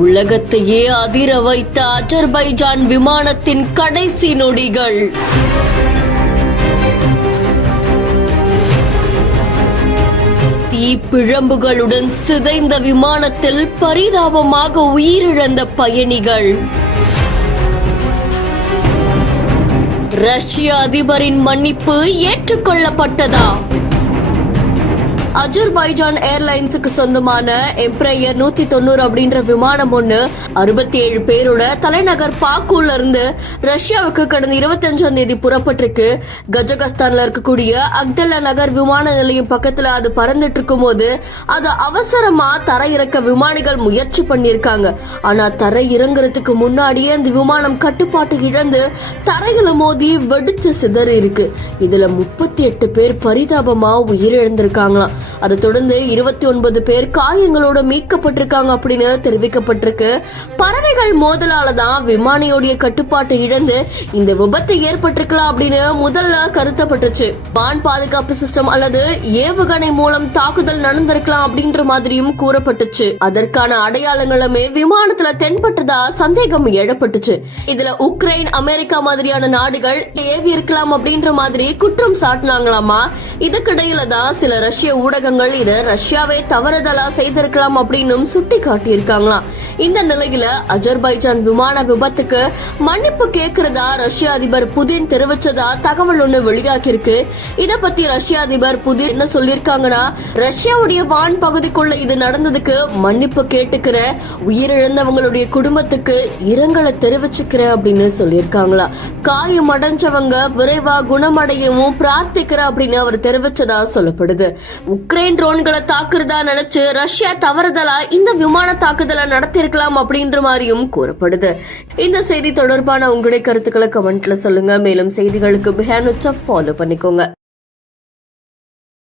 உலகத்தையே அதிர வைத்த அஜர்பைஜான் விமானத்தின் கடைசி நொடிகள். தீப்பிழம்புகளுடன் சிதைந்த விமானத்தில் பரிதாபமாக உயிரிழந்த பயணிகள். ரஷ்ய அதிபரின் மன்னிப்பு ஏற்றுக்கொள்ளப்பட்டதா? அஜர்பைஜான் ஏர்லைன்ஸுக்கு சொந்தமான எம்ப்ரையர் 190 அப்படின்ற விமானம் ஒண்ணு 67 பேரோட தலைநகர் பாக்கூல இருந்து ரஷ்யாவுக்கு கடந்த 25ஆம் தேதி புறப்பட்டிருக்கு. கஜகஸ்தான்ல இருக்கக்கூடிய அக்தல்லா நகர் விமான நிலையம் பக்கத்துல அது பறந்துட்டு இருக்கும் போது அது அவசரமா தரையிறக்க விமானிகள் முயற்சி பண்ணிருக்காங்க. ஆனா தரை இறங்குறதுக்கு முன்னாடியே அந்த விமானம் கட்டுப்பாட்டு இழந்து தரையில மோதி வெடிச்சு சிதறி இருக்கு. இதுல 38 பேர் பரிதாபமா உயிரிழந்திருக்காங்களாம். அதை தொடர்ந்து 29 பேர் காயங்களோட மீட்கப்பட்டிருக்காங்க அப்படின்னு தெரிவிக்கப்பட்டிருக்கு. பறவைகள் மோதலாலதான் விமானியோடைய கட்டுப்பாட்டை இழந்து இந்த விபத்து ஏற்பட்டிருக்கலாம் அப்படின்னு முதல்ல கருத்தப்பட்டுச்சு. வான் பாதுகாப்பு சிஸ்டம் அல்லது ஏவுகணை மூலம் தாக்குதல் நடந்திருக்கலாம் அப்படின்ற மாதிரியும் கூறப்பட்டுச்சு. அதற்கான அடையாளங்களுமே விமானத்துல தென்பட்டதா சந்தேகம் எழப்பட்டுச்சு. இதுல உக்ரைன், அமெரிக்கா மாதிரியான நாடுகள் ஏவி இருக்கலாம் அப்படின்ற மாதிரி குற்றம் சாட்டினாங்களாமா. இதுக்கிடையில தான் சில ரஷ்ய ஊடகங்கள் இதை ரஷ்யாவே தவறுதலா செய்திருக்கலாம் அப்படின்னு சுட்டி காட்டியிருக்காங்களாம். இந்த நிலையில அஜர்பைஜான் விமான விபத்துக்கு மன்னிப்பு கேட்கிறதா ரஷ்ய அதிபர் புதின் தெரிவிச்சதா தகவல் ஒண்ணு வெளியாகிருக்கு. இத பத்தி ரஷ்ய அதிபர் புதின் என்ன சொல்லிருக்காங்கன்னா, ரஷ்யாவுடைய வான் பகுதிக்குள்ள இது நடந்ததுக்கு மன்னிப்பு கேட்டுக்கிற, உயிரிழந்தவங்களுடைய குடும்பத்துக்கு இரங்கலை தெரிவிச்சுக்கிறேன் அப்படின்னு சொல்லியிருக்காங்களா. காயம் அடைஞ்சவங்க விரைவா குணமடையவும் பிரார்த்திக்கிற அப்படின்னு அவர் தெரிவிச்சதா சொல்லப்படுது. உக்ரைன் ட்ரோன்களை தாக்குறதா நினைச்சு ரஷ்யா தவறுதலா இந்த விமான தாக்குதலை நடத்திருக்கலாம் அப்படின்ற மாதிரியும் கூறப்படுது. இந்த செய்தி தொடர்பான உங்களுடைய கருத்துக்களை கமெண்ட்ல சொல்லுங்க. மேலும் செய்திகளுக்கு பிஹேண்ட் ஃபாலோ பண்ணிக்கோங்க.